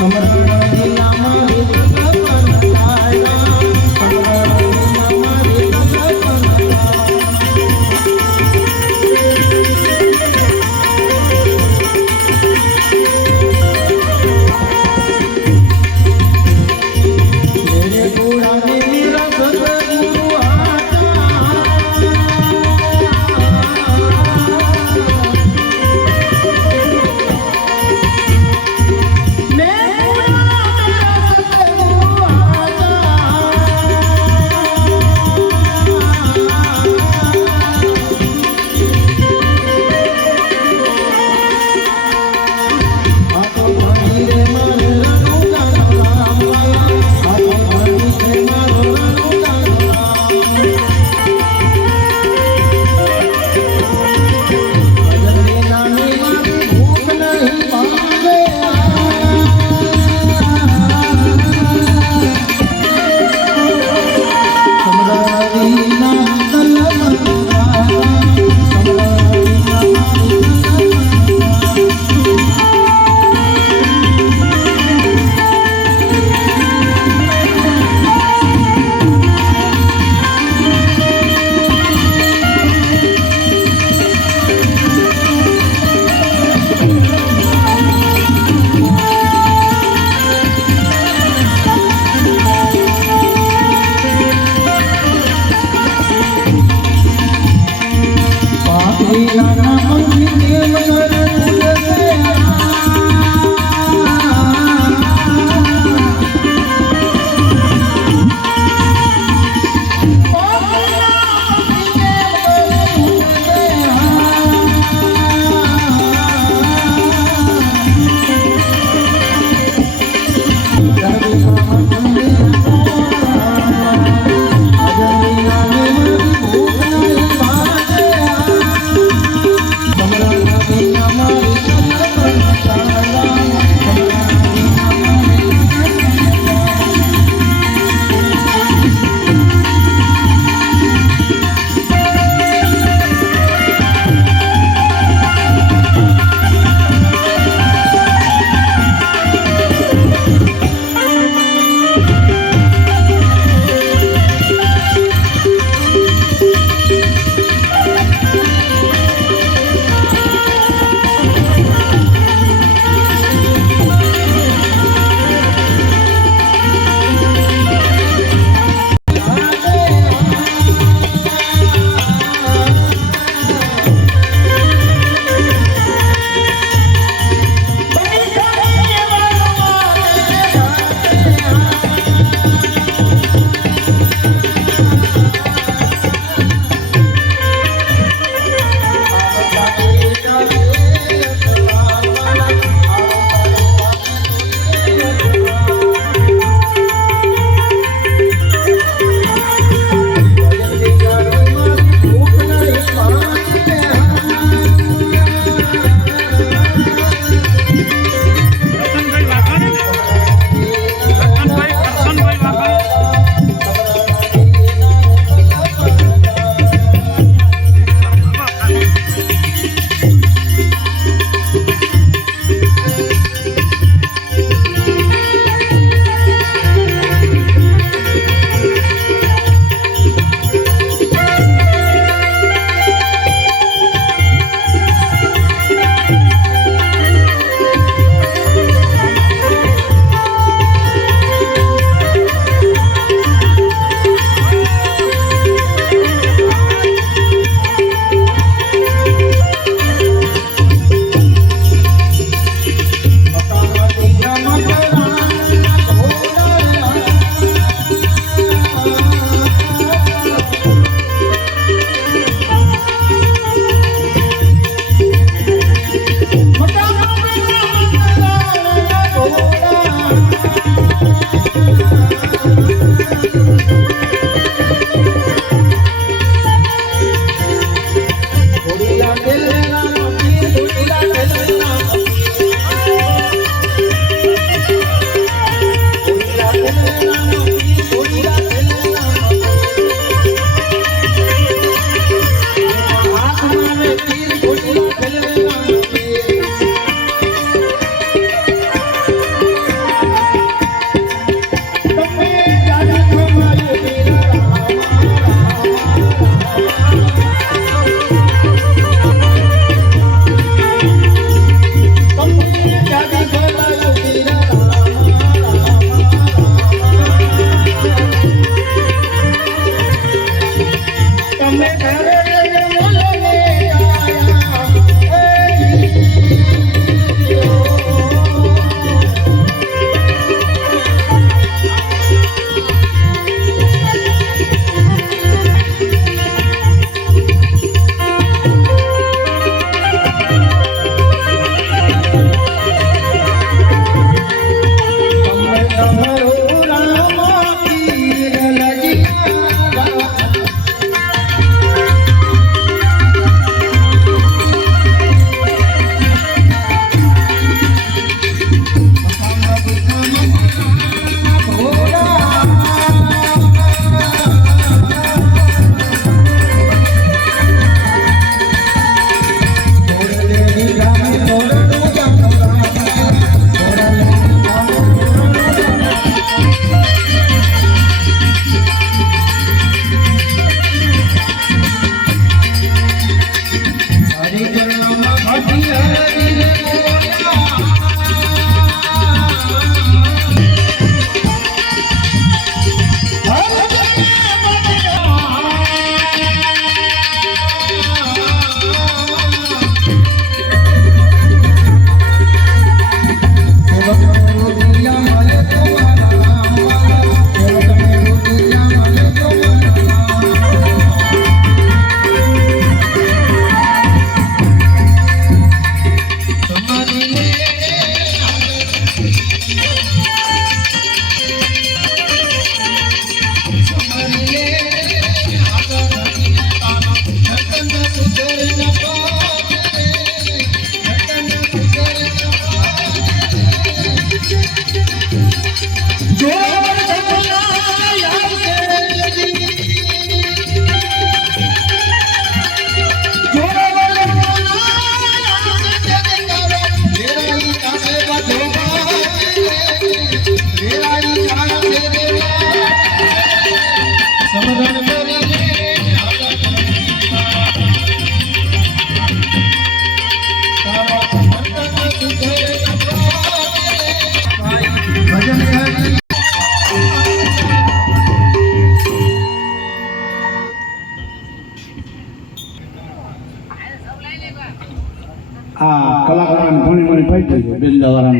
আমার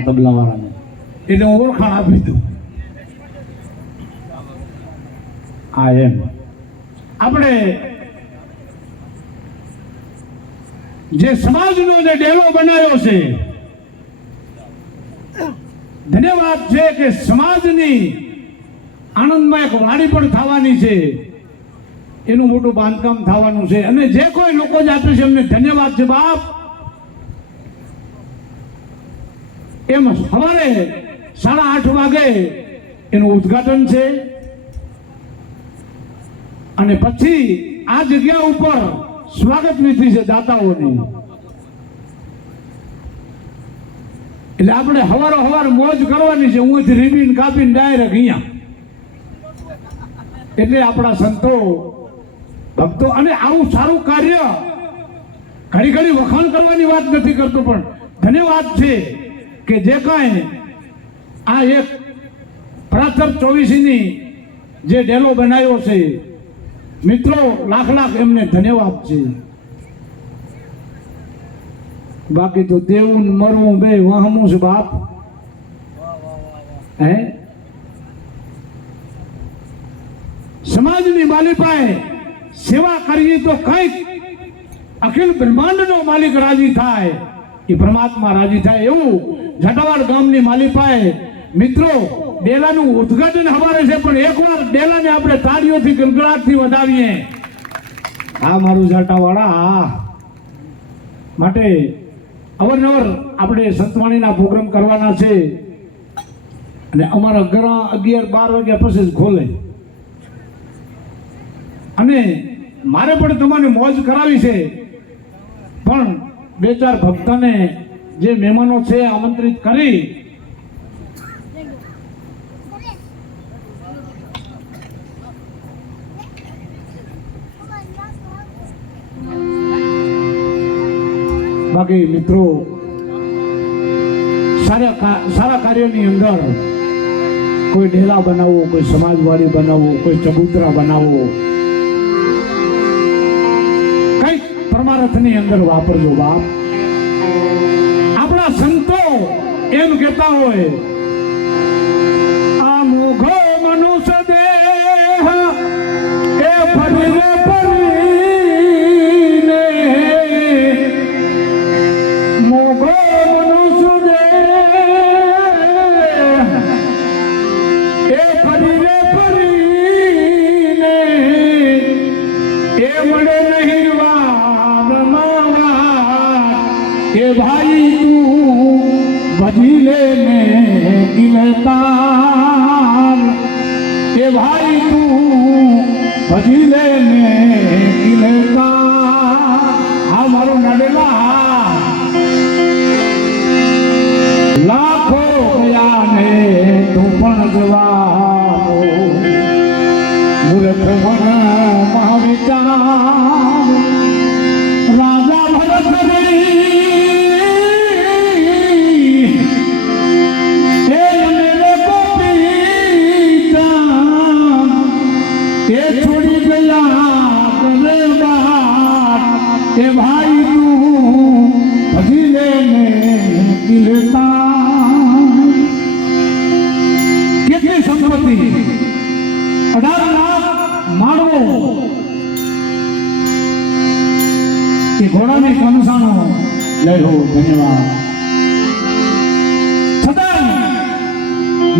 તબલાવાળાને એટલે ઓળખાણ આપી દઉં. હા એમ. આપણે જે સમાજનો જે ડેલો બનાવ્યો છે ધન્યવાદ છે કે સમાજની આનંદમાં એક વાણી પણ થવાની છે. એનું મોટું બાંધકામ થવાનું છે. અને જે કોઈ લોકો જ આપ્યું છે એમને ધન્યવાદ છે બાપ. એમ સવારે સાડા આઠ વાગે એનું ઉદ્ઘાટન છે. અને પછી આ જગ્યા ઉપર સ્વાગત વિધિ છે દાતાઓની. એટલે આપણે હવારો હવાર મોજ કરવાની છે. હું રીબીન કાપીને ડાયરેક્ટ અહીંયા. એટલે આપણા સંતો, ભક્તો, અને આવું સારું કાર્ય ઘડી ઘડી વખાણ કરવાની વાત નથી કરતો પણ ધન્યવાદ છે. કે જે કાંઈ આ એક પ્રાતર ચોવીસીની જે ડેલો બનાવ્યો છે, મિત્રો, લાખ લાખ એમને ધન્યવાદ છે. બાકી તો દેવું મરવું બે વહમું છે બાપ. હે? સમાજની માલિકાએ સેવા કરીએ તો કંઈક અખિલ બ્રહ્માંડનો માલિક રાજી થાય. એ પરમાત્મા રાજી થાય એવું જટાવાડ ગામની માલિપાએ મિત્રો, ડેલાનું ઉદ્ઘાટન હવારે છે, પણ એકવાર ડેલાને આપણે તાળીઓથી ગલગલાટથી વધાવીએ. આ મારું જાટાવાળા આ માટે અવારનવાર આપણે સંતવાણીના પ્રોગ્રામ કરવાના છે. અને અમારા ઘર અગિયાર બાર વાગ્યા પછી જ ખોલે. અને મારે પણ તમારી મોજ કરાવી છે. બે ચાર ભક્તને જે મહેમાનો છે આમંત્રિત કરી બાકી મિત્રો, સારા સારા કાર્યની અંદર કોઈ ઢેલા બનાવવો, કોઈ સમાજવાડી બનાવવો, કોઈ ચબૂતરા બનાવવો પરમારથની અંદર વાપરજો બાપ. આપણા સંતો એમ કહેતા હોય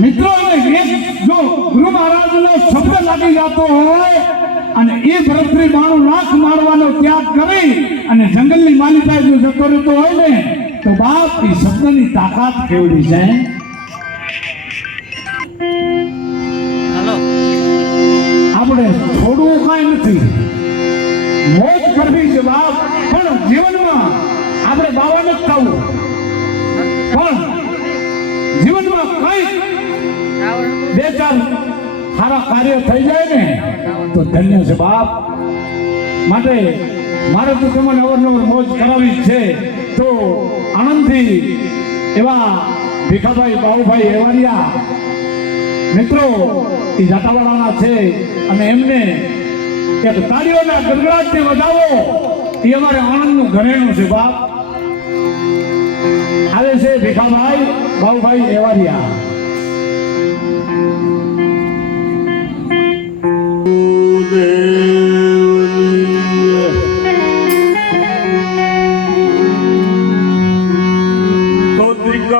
મિત્રો જો ગુરુ મહારાજનો શબ્દ લાગી જતો હોય અને એ ભરતરી બાણું નાખ મારવાનો ત્યાગ કરી અને જંગલની માલિકાએ જો જતો રહેતો હોય ને, તો બાપ એ શબ્દની તાકાત કેવડી છે? સારા કાર્યો થઈ જાય ને, તો ધન્ય છે બાપ. માટે મારે તો તમને અવારનવાર મોજ કરાવી છે. તો આનંદથી એવા ભીખાભાઈ બાબુભાઈ એવારિયા મિત્રો, એ જાટાવાળાના છે અને એમને એક તાળીઓના ગડગડાટથી વધાવો, એ અમારે આણંદનું ઘરેણું છે બાપ. આવે છે ભીખાભાઈ બાબુભાઈ એવારિયા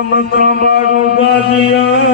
ਮੰਤਰਾਂ ਬਾਗੋਂ ਗਾਜੀਆਂ।